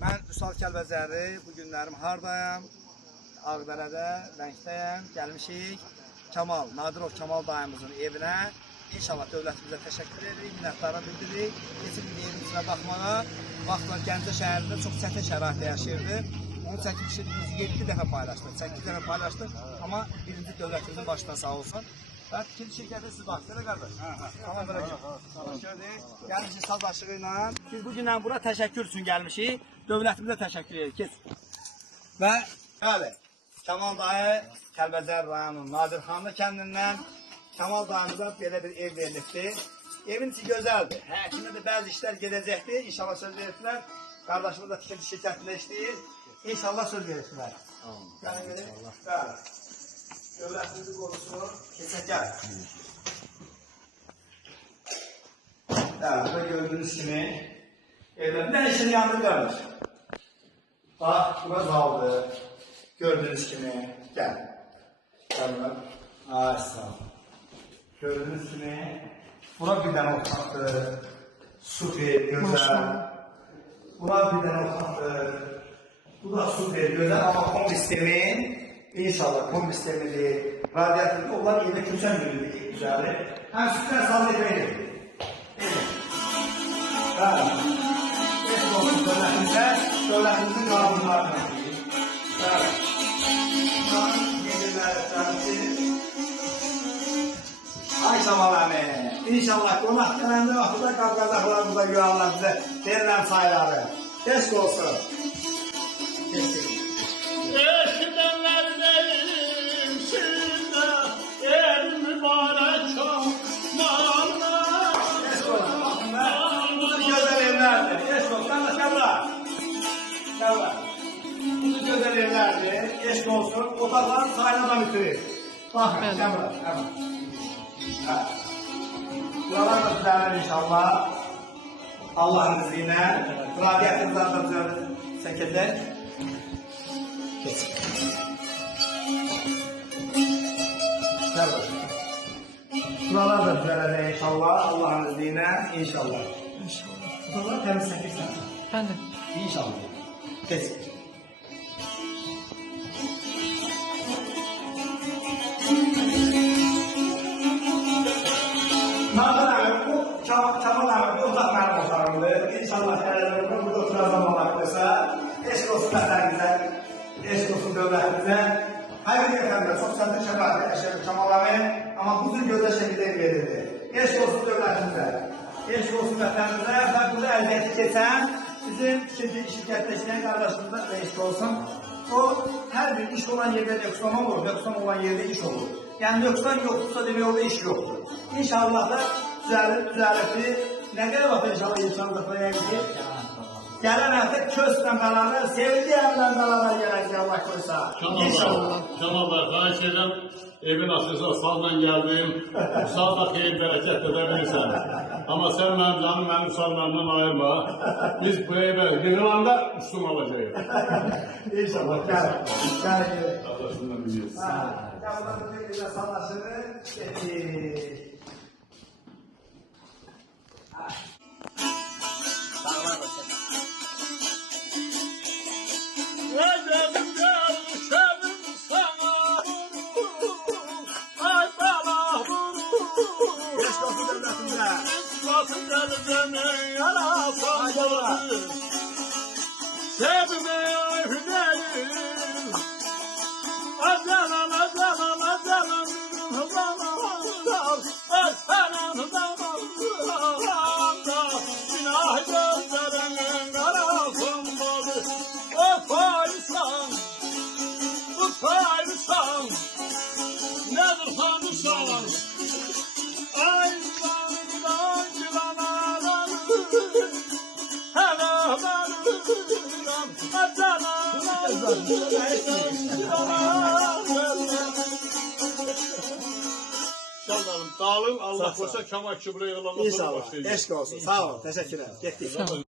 Mən Vüsal Kəlbəzərli, bu günlərim hardayam? Ağdərədə, Lənkdəyəm, gəlmişik. Nadirov Kamal dayımızın evinə. İnşallah dövlətimizə təşəkkür edirik, minnətdarlıq bildiririk. Keçib evinizə baxmağa. Vaxtlar Gəncə şəhərində çox çətin şəraitdə yaşayırdı. Onu çəkilişini 7 dəfə paylaşdıq, 8 dəfə paylaşdıq. Amma birinci dövlətimizin başına sağ olsun. Və ikinci şirkədə siz baxdınız qardaş. Tamam, bırakın. Gəlmişik sazlaşığı ilə. Biz bugündən bura təşəkkür üçün gəlmişik. Dövlətimizə təşəkkür edirik. Keç. Və bəli, Kamal dayı Kəlbəzər rayonunun Nadirxanlı kəndindən Kamal dayımıza belə bir ev verilibdir. Evin içi gözəldir. Həkimdə də bəzi işlər gedəcəkdir. İnşallah söz verirlər. Qardaşımız da tikinti şirkətində işləyir. İnşallah söz verirlər. Bəli. Dövlətimizi qorusun. Keçək gəl. Burada gördüğünüz kimi evlərdə işini yandır qardaş. Bax, bura zaldır. Gördüğünüz kimi gəl. Gəl. Ay sağ ol. Gördüğünüz kimi bura bir dənə otaqdır. Super, gözəl. Bura bir dənə otaqdır. Bu da super, gözəl. Amma kombi sistemi İnşallah kombi sistemidir. Radyatörlü olan evde köçen günüdür. Güzeldir. Hem sütler sağlık etmeyidir. Evet. Eski olsun dövlətimizin qanunlarına. Evet. Ay Kamal əmi. İnşallah qonaq gələndə vaxtında qab-qazaqlarımıza görürlər bizə verilən sayları. Eski olsun. Eski. Eşidenlerdeyim sizde el mübarek çok mallar. Bu güzel evlerdir. Eşk olsun. Bu güzel evlerdir. Eşk olsun. Otaklar saynadan bitirir. Bakın. Hemen. Evet. Buralar da düzenler inşallah. Allah'ın izniyle. Radyatımızdan da düzenler. Sekirler. Kesin. Buralar da düzelir inşallah. Allah'ın izniyle inşallah. Buralar temiz sekirsen. Ben de. İnşallah. Kesin. Kamal abi otak mənim otağımdır. İnşallah şəhərlərdə burada oturacam olaqdırsa, eşq olsun vətənimizə, eşq olsun dövlətimizə. Həqiqətən də çox çətin şəraitdə yaşayır Kamal abi, amma bu cür gözəl şəkildə verildi. Eşq olsun dövlətimizə, eşq olsun vətənimizə və burada əlbəttə keçən bizim şirkətdə işləyən qardaşımıza da eşq olsun. O, hər bir iş olan yerdə nöqsan olur, nöqsan olan yerdə iş olur. Yəni nöqsan yoxdursa demək orada iş yoxdur. İnşallah da düzəlibdir. Nə qədər vaxt inşallah insanlar qoyacaq? Gələn həftə köslə beraber, sevgiyemlə beraber gələcək Allah qoysa. Kamal bəy, xahiş edirəm, evin açıqsa saldan gəldim. Sal da xeyir, bərəkət edə bilirsən. Amma sən mənim canım, mənim sallarımdan ayırma. Biz bu evə yığılanda üstüm alacağıq. İnşallah, gəl. Arkadaşından biliyorsun. Yavruların bir sallaşını getir. Ecelim gelşelim sana vurur, ay bana vurur. Eşk olsun dövlətimizə. Nasıl geleceğinin yarası sevme hünerim. Acalan Aslanım zamanında günah gözlerinin karasındadır. Utaysan, nedir sanırsan? Ay canımdan gülananım, helallarım, acalanım, gülananım. Dağılın, Allah koysa Kemal Kibre'ye yollamasını başlayacağız. İnşallah. Eşk olsun. Sağ ol. Teşekkürler. Gittik.